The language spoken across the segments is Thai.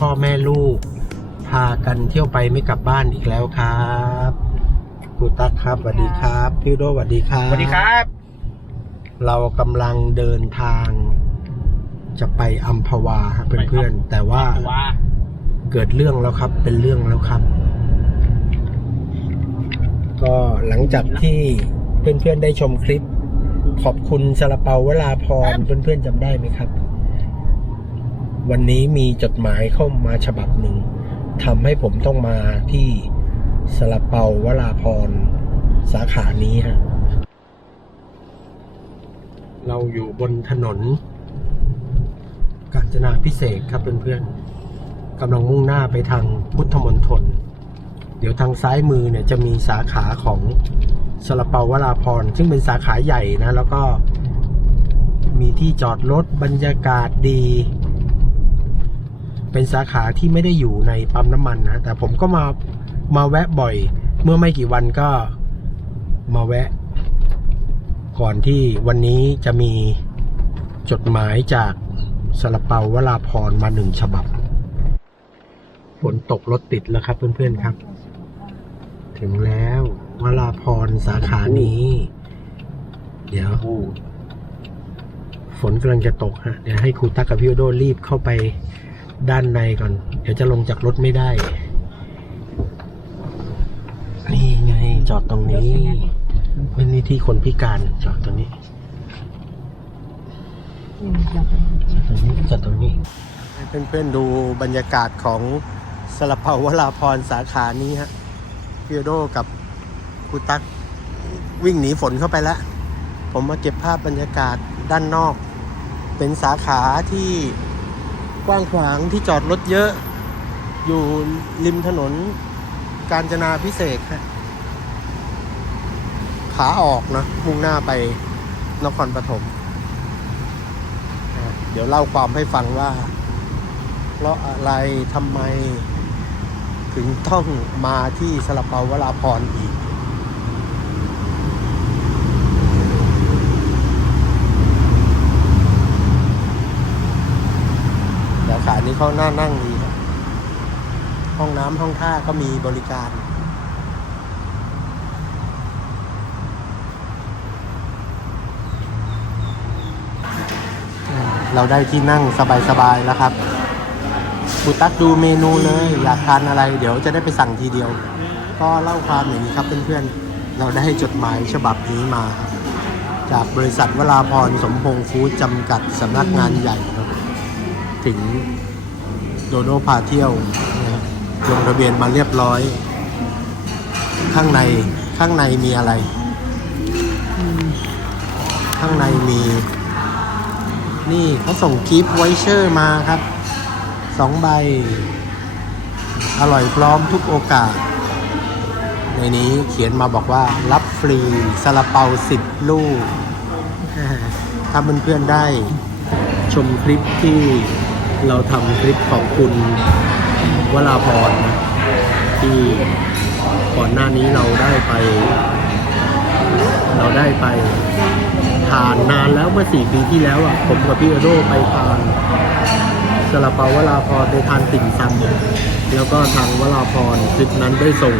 พ่อแม่ลูก พากันเที่ยวไปไม่กลับบ้านอีกแล้วครับครูตั๊กครับสวัสดีครับพี่โดสวัสดีครับสวัสดีครับ เรากำลังเดินทางจะไปอัมพวาครับเพื่อนๆแต่ว่าว่าเกิดเรื่องแล้วครับ เป็นเรื่องแล้วครับ ก็หลังจากที่เพื่อนๆได้ชมคลิป ขอบคุณซาลาเปาวลาพรเพื่อนๆจำได้ไหมครับ วันนี้มีจดหมายเข้ามาฉบับหนึ่งทำให้ผมต้องมาที่ซาลาเปาวลาพรสาขานี้ฮะ เราอยู่บนถนน กาญจนาพิเศษครับเพื่อนๆกำลังมุ่งหน้าไปทางพุทธมณฑลเดี๋ยวทางซ้ายมือเนี่ยจะมีสาขาของซาลาเปาวลาพร ซึ่งเป็นสาขาใหญ่นะ แล้วก็มีที่จอดรถบรรยากาศดี เป็นสาขาที่ไม่ได้อยู่ในปั๊มน้ำมันนะ แต่ผมก็มามาแวะบ่อย เมื่อไม่กี่วันก็มาแวะ ก่อนที่วันนี้จะมีจดหมายจากสลาเปาวลาพรมาหนึ่งฉบับฝนตกรถติดแล้วครับ เพื่อนๆครับ ถึงแล้ววลาพรสาขานี้ เดี๋ยวฝนกำลังจะตกฮะเดี๋ยวให้ครูตักกับพี่โดรีบเข้าไป ด้านในก่อน เดี๋ยวจะลงจากรถไม่ได้ นี่ไงจอดตรงนี้เป็นนี่ที่คนพิการจอดตรงนี้จอดตรงนี้จอดตรงนี้ให้เพื่อนๆดูบรรยากาศของสลาเปาวลาพรสาขานี้ฮะพี่โอโดกับครูตักวิ่งหนีฝนเข้าไปแล้ว ผมมาเก็บภาพบรรยากาศด้านนอก เป็นสาขาที่ กว้างขวางที่จอดรถเยอะ อยู่ริมถนนกาญจนาพิเศษฮะขาออกนะมุ่งหน้าไปนครปฐมเดี๋ยวเล่าความให้ฟังว่า เพราะอะไรทำไม ถึงต้องมาที่สลาเปาวลาพรอีก สาขา นี้เขาน่านั่งดีครับห้องน้ำห้องท่าก็มีบริการ เราได้ที่นั่งสบายๆแล้วครับบุตักดูเมนูเลย อยากทานอะไร เดี๋ยวจะได้ไปสั่งทีเดียว ก็เล่าความอย่างนี้ครับเพื่อนๆ เราได้จดหมายฉบับนี้มา จากบริษัทวราพรสมพงษ์ฟู้ดจำกัดสำนักงานใหญ่ครับถึง ดโดพาเที่ยวนะลงทะเบียนมาเรียบร้อย ข้างในข้างในมีอะไร ข้างในมี นี่เขาส่งกิฟต์ไวเชอร์มาครับสองใบ อร่อยพร้อมทุกโอกาส ในนี้เขียนมาบอกว่ารับฟรีซาลาเปาสิบลูก ถ้าเพื่อนๆได้ชมคลิปที่ เราทำคลิปขอบคุณวราพรนะที่ก่อนหน้านี้เราได้ไป เราได้ไปทานนานแล้วเมื่อสี่ปีที่แล้วอะผมกับพี่อโดไปทานสลาเปาวราพรไปทานติ่มซำแล้วก็ทางวราพรคลิปนั้นได้ส่ง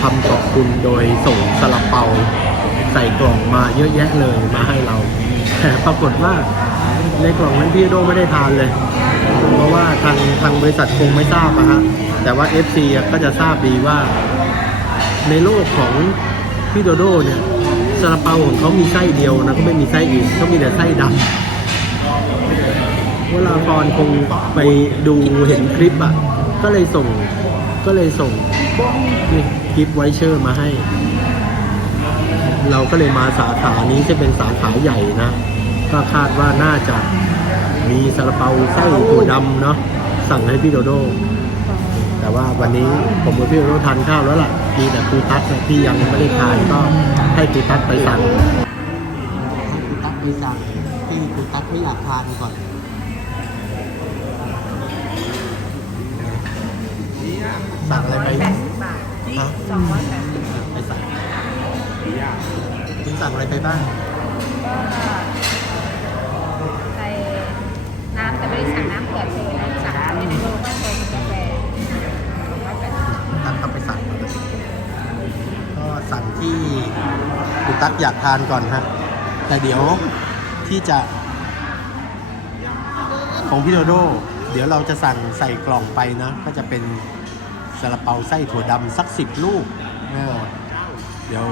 คำขอบคุณโดยส่งสลาเปาใส่กล่องมาเยอะแยะเลยมาให้เรา แต่ปรากฏว่าในกล่องนั้นพี่โดไม่ได้ทานเลย เพราะว่าทางทางบริษัทคงไม่ทราบอะฮะแต่ว่า FC ก็จะทราบดีว่า ในโลกของพี่โดโดเนี่ยซาลาเปาของเขามีไส้เดียวนะเขาไม่มีไส้อื่นเขามีแต่ไส้ดำเวลาพรคงไปดูเห็นคลิปอะ ก็เลยส่งก็เลยส่งนี่คลิปไวเชอร์มาให้ เราก็เลยมาสาขานี้จะเป็นสาขาใหญ่นะ ก็คาดว่าน่าจะ มีซาลาเปาไส้ถั่วดำเนาะสั่งให้พี่โดโด แต่ว่าวันนี้ผมกับพี่โดโดทานข้าวแล้วล่ะมีแต่ครูตั๊กเนี่ยที่ยังไม่ได้ทานก็ให้ครูตั๊กไปสั่งให้ครูตั๊กไปสั่งที่ครูตั๊กไม่อยากทานก่อนสั่งอะไรไปแปดสิบบาทที่สองร้อยแปดสิบไปสั่งคุณสั่งอะไรไปบ้างก็ใส่น้ำกะ ไม่ได้สั่งน้ำเปลือกเลยนะสั่งน้ำในโลก็เธอมันกาแฟร้อยแฟตักเข้าไปสั่งปกติก็สั่งที่คุณตั๊กอยากทานก่อนฮะ แต่เดี๋ยวที่จะ ของพี่โดโด เดี๋ยวเราจะสั่งใส่กล่องไปนะ ก็จะเป็นซาลาเปาไส้ถั่วดำสักสิบลูกเเดี๋ยว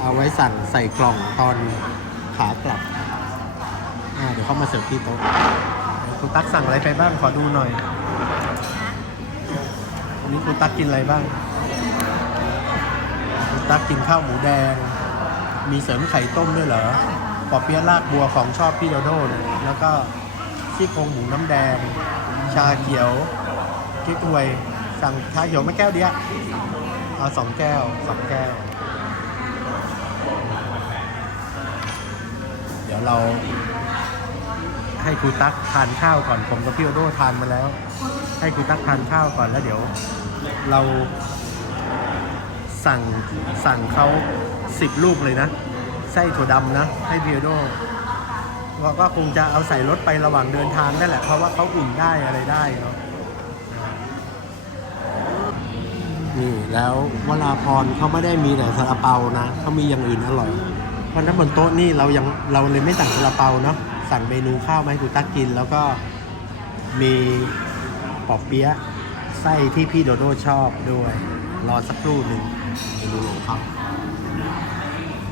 เอาไว้สั่งใส่กล่องตอนขากลับ เดี๋ยวเข้ามาเสิร์ฟที่โต๊ะ คุณตั๊กสั่งอะไรไปบ้าง ขอดูหน่อยวันนี้คุณตั๊กกินอะไรบ้าง คุณตั๊กกินข้าวหมูแดง มีเสริมไข่ต้มด้วยเหรอปอเปี๊ยะลากบัวของชอบพี่โดโดเนี่ยแล้วก็ซี่โครงหมูน้ำแดง ชาเขียวเก๊กฮวย สั่งชาเขียวไม่แก้วเดียวเอาสองแก้วสองแก้ว เดี๋ยวเรา ให้ครูตั๊กทานข้าวก่อนผมกับพี่โดโดทานมาแล้ว ให้ครูตั๊กทานข้าวก่อนแล้วเดี๋ยว เราสั่งสั่งเขาสิบลูกเลยนะ ไส้ถั่วดำนะ ให้พี่โดโดว่าก็คงจะเอาใส่รถไประหว่างเดินทางนั่นแหละ เพราะว่าเขาอุ่นได้อะไรได้เนาะนี่แล้ววราพรเขาไม่ได้มีแต่ซาลาเปานะเขามีอย่างอื่นอร่อย เพราะนั้นบนโต๊ะนี่เรายังเราเลยไม่สั่งซาลาเปาเนาะ สั่งเมนูข้าวมาให้คุณตั๊กกิน แล้วก็มีปอเปี๊ยะไส้ที่พี่โดโดชอบด้วย รอสักครู่หนึ่งเมนูของเขา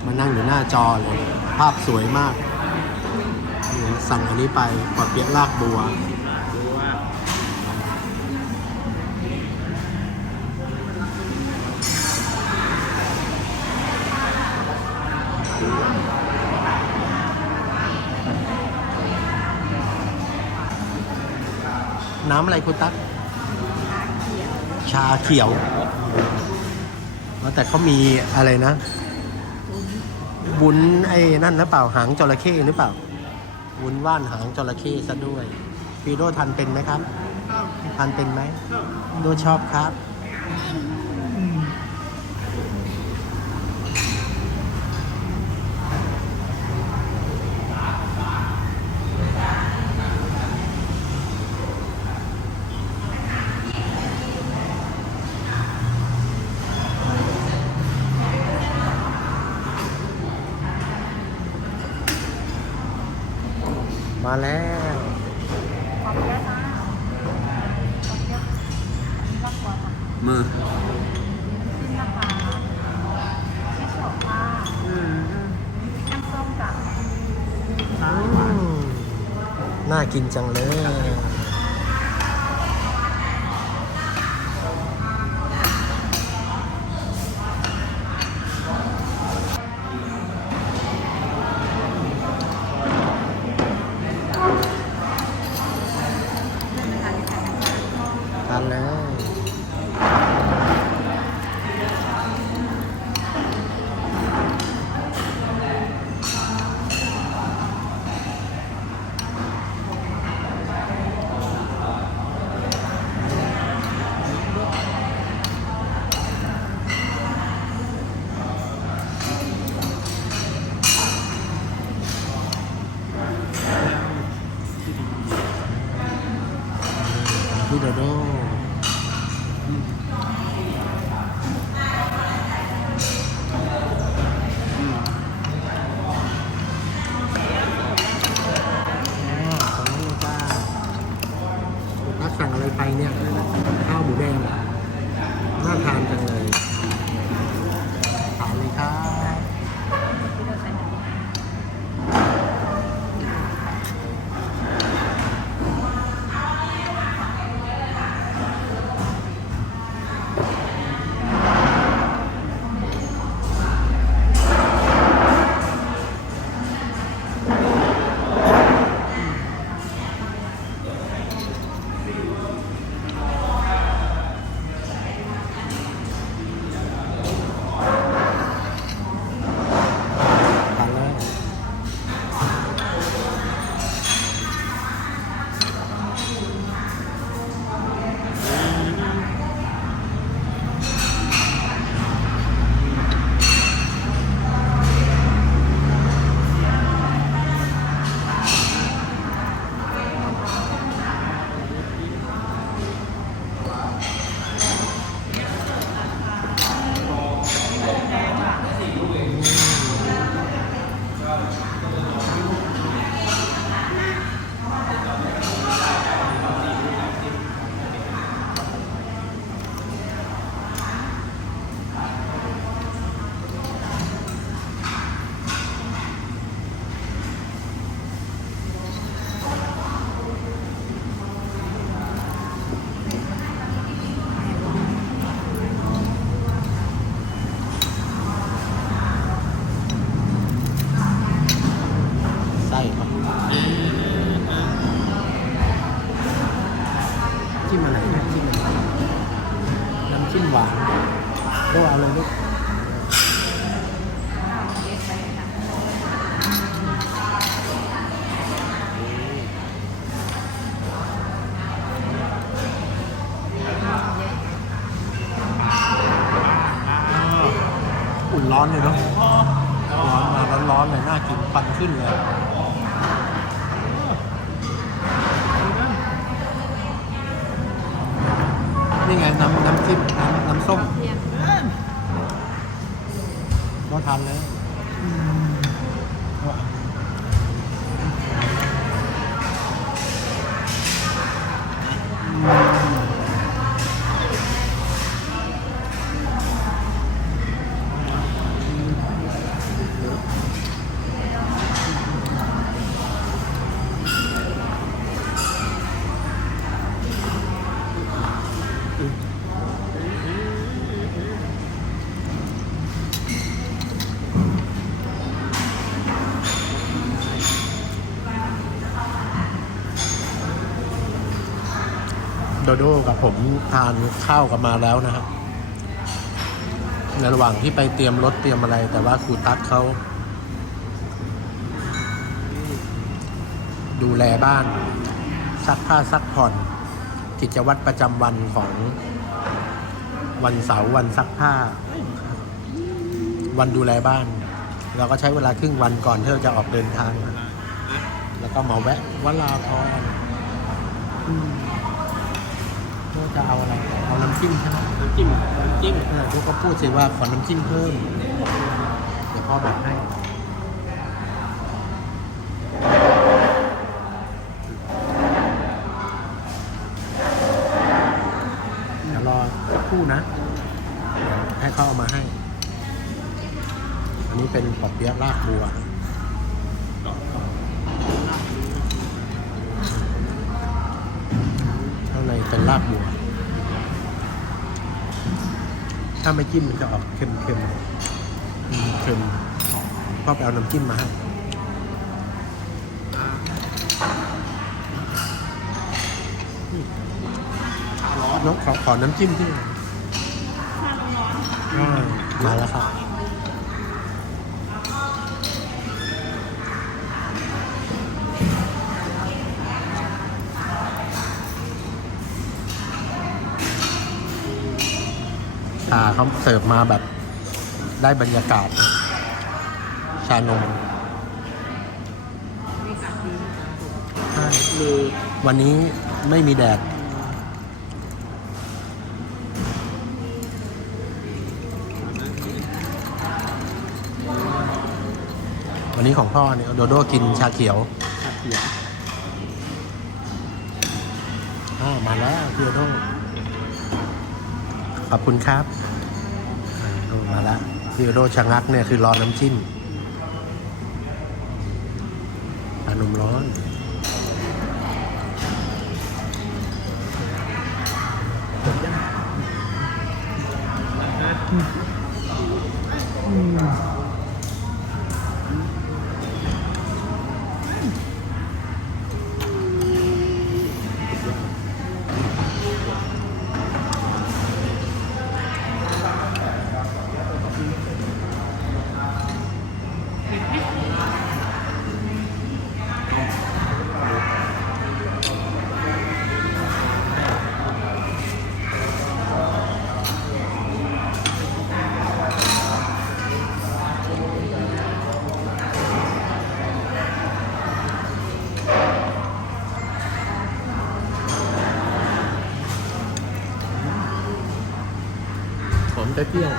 มานั่งอยู่หน้าจอเลย ภาพสวยมาก สั่งอันนี้ไปปอเปี๊ยะลากบัว น้ำอะไรคุณตั๊กชาเขียวแต่เขามีอะไรนะ บุญไอ้นั่นหรือเปล่าหางจระเข้หรือเปล่า บุญว่านหางจระเข้ซะด้วยฟีโดทันเป็นไหมครับ ทันเป็นไหมโดชอบครับ มาแล้วขอบคุณค่ะขอบคุณรับก่อนค่ะมือชิ้นนะคะชิ้นสองค่ะน้ำส้มกับน่ากินจังเลยามเลย อุ่นร้อนเลยเนาะร้อนมาร้อนๆเลยน่ากินควันขึ้นเลยนี่ไงน้ำน้ำจิ้มน้ำน้ำส้มเทียมก็ทานแล้ว โดกับผมทานข้าวกันมาแล้วนะครับในระหว่างที่ไปเตรียมรถเตรียมอะไร แต่ว่าครูตั๊กเขาดูแลบ้าน ซักผ้าซักผ่อน กิจวัตรประจำวันของวันเสาร์วันซักผ้า วันดูแลบ้าน เราก็ใช้เวลาครึ่งวันก่อนที่เราจะออกเดินทาง แล้วก็มาแวะวลาพรอ จะเอาอะไรเอาน้ำจิ้มใช่ไหมน้ำจิ้มน้ำจิ้มเออพวกก็พูดสิว่าขอน้ำจิ้มเพิ่ม เดี๋ยวพ่อบอกให้เดี๋ยวรอสักครู่นะ ให้เขาเอามาให้ อันนี้เป็นปอบเปี๊ยะรากบัวข้างในเป็นรากบัว ถ้าไม่จิ้มมันจะออกเค็มๆค็มเค็มพ่อไปเอาน้ำจิ้มมาให้น้องขอขอน้ำจิ้มที่หน่อยอ่ามาแล้วครับ ชาเขาเสิร์ฟมาแบบได้บรรยากาศ ชานมใช่วันนี้ไม่มีแดดวันนี้ของพ่อเนี่ยโดโดกินชาเขียว ชาเขียว อ่า มาแล้วพี่โดโด ขอบคุณครับอ่าโดมาละพี่โดชะงักเนี่ยคือรอน้ำจิ้มปลานมร้อน หอมจะเปรี้ยว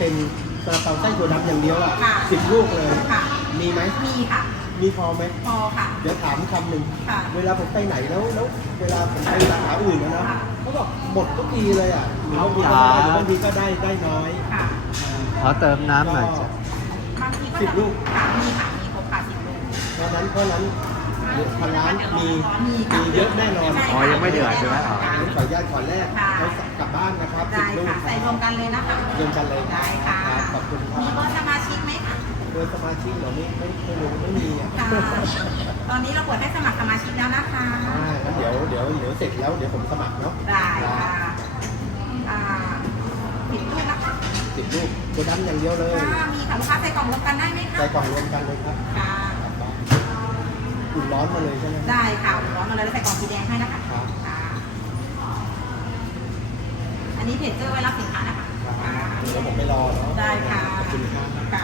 เป็นซาลาเปาไส้ถั่วดำอย่างเดียวอะค่ะ สิบลูกเลย ค่ะ มีไหมมีค่ะ มีพอไหม พอค่ะ เดี๋ยวถามคำหนึ่ง ค่ะ เวลาผมไปไหนแล้วแล้วเวลาผมไปสาขาอื่นนะนะค่ะ เขาบอกหมดทุกทีเลยอะเอาทีก็ได้หรือบางทีก็ได้ได้น้อยค่ะ ขอเติมน้ำหน่อยจ้ะ บางทีก็สิบลูก ค่ะ มีค่ะ มีครบค่ะสิบลูก เพราะฉะนั้นเพราะฉะนั้ นทางร้านมีมีค่ะมีเยอะแน่นอนใช่อ๋อยังไม่เดือดใช่ไหมอ๋อค่ะงั้นขออนุญาตขอแรกค่ะ เขากลับบ้านนะครับสิได้บลูกค่ะ ใส่รวมกันเลยนะคะเดินกันเลยได้ค่ะ รับขอบคุณครัมีบเบอร์สมาชิกไหมคะโดยสมาชิกเหรอไม่ไม่ไม่รู้ไม่มีอะค่ะ ตอนนี้เราเปิดให้สมัครสมาชิกแล้วนะคะ อ่างั้นเดี๋ยวเดี๋ยวเดี๋ยวเสร็จแล้วเดี๋ยวผมสมัครเนาะได้ค่ะอ่าสิบลูกนะคะสิบลูกตัวดำอย่างเดียวเลย ค่ะมีค่ะลูกค้าใส่กล่องรวมกันได้ไหมคะ ใส่กล่องรวมกันเลยครับ ค่ะกลับบ้าน อุ่นร้อนมาเลยใช่ไหมได้ค่ะร้อนมาเลยแล้วใส่กล่องสีแดงให้นะคะครับค่ะอันนี้เพจเจอร์ไว้รับสินค้านะคะครับเดี๋ยวผมไปรอเนาะได้ค่ะขอบคุณครับค่ะ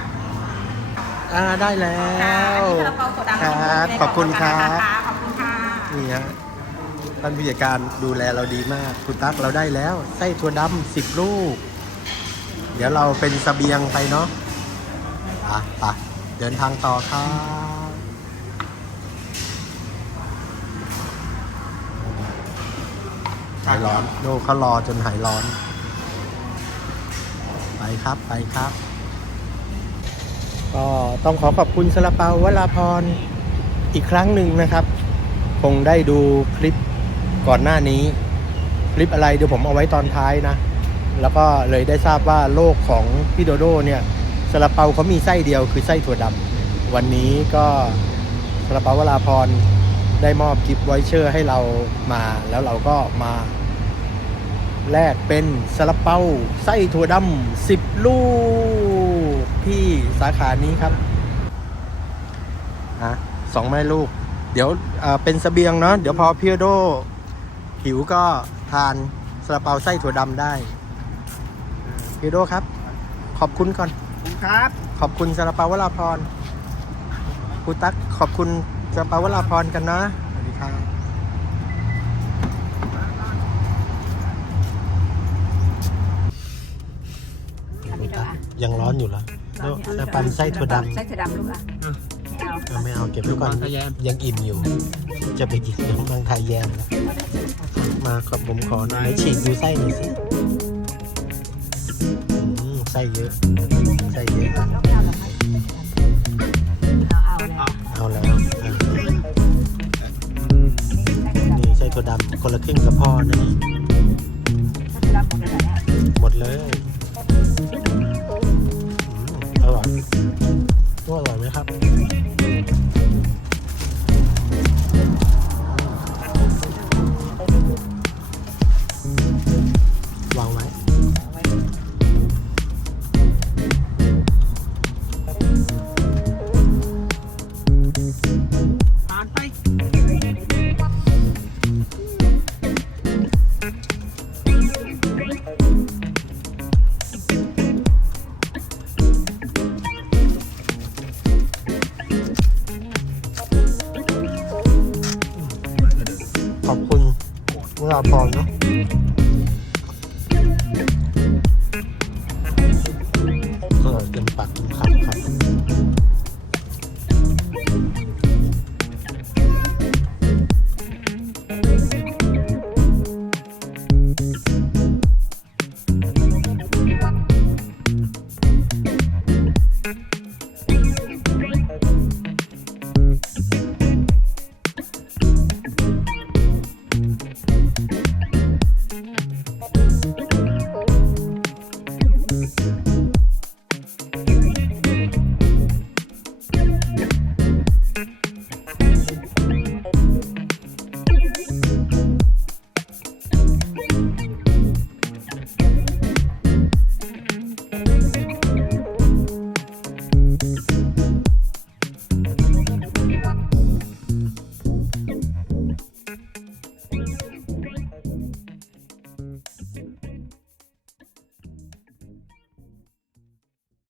อ่าได้แล้ค่ะวอันนี้ซาลาเปาโซดาครับขอบคุณครับขอบคุณค่ะนี่ฮะท่านผู้จัดการดูแลเราดีมาก คุณตั๊กเราได้แล้ว ไส้ถั่วดำสิบลูก เดี๋ยวเราเป็นเสบียงไปเนาะอะไปเดินทางต่อครับ หายร้อนโลกเขารอจนหายร้อน ไปครับไปครับ ก็ต้องขอขอบคุณสลาเปาวลาพรอีกครั้งหนึ่งนะครับ คงได้ดูคลิปก่อนหน้านี้ คลิปอะไรเดี๋ยวผมเอาไว้ตอนท้ายนะ แล้วก็เลยได้ทราบว่าโลกของพี่โดโดเนี่ยซาลาเปาเขามีไส้เดียวคือไส้ถั่วดำวันนี้ก็ซาลาเปาวลาพร ได้มอบกิฟต์ไวเชอร์ให้เรามา แล้วเราก็มาแลกเป็นซาลาเปาไส้ถั่วดำสิบลูก ที่สาขานี้ครับอะสองแม่ลูก เดี๋ยวเอ่อเป็นสเสบียงเนาะเดี๋ยวพอพี่โดหิวก็ทานซาลาเปาไส้ถั่วดำได้อ่าพี่โดครับ ขอบคุณก่อนคุณครับ ขอบคุณซาลาเปาวราพรครูตั๊กขอบคุณ ซาลาเปาวราพรกันนะ สวัสดีครับพี่โดอะยังร้อนอยู่เหรอแล้วซาลาเปาไส้ถั่วดำไส้ถั่วดำลูกอะไม่เอาเอาไม่เอาเก็บไว้ก่อนยังอิ่มอยู่ จะไปกินขนมบางไทยแยมแล้วมาครับผมขอหน่อยฉีกดูไส้หน่อยสิอืมไส้เยอะไส้เยอะเราเอาหรอคะเราเอาแล้ว ถั่วดำคนละครึ่งกับพ่อนะนี่ไส้ถั่วดำหมดเลยอเนี่ยหมดเลยอร่อยตัวอร่อยไหมครับ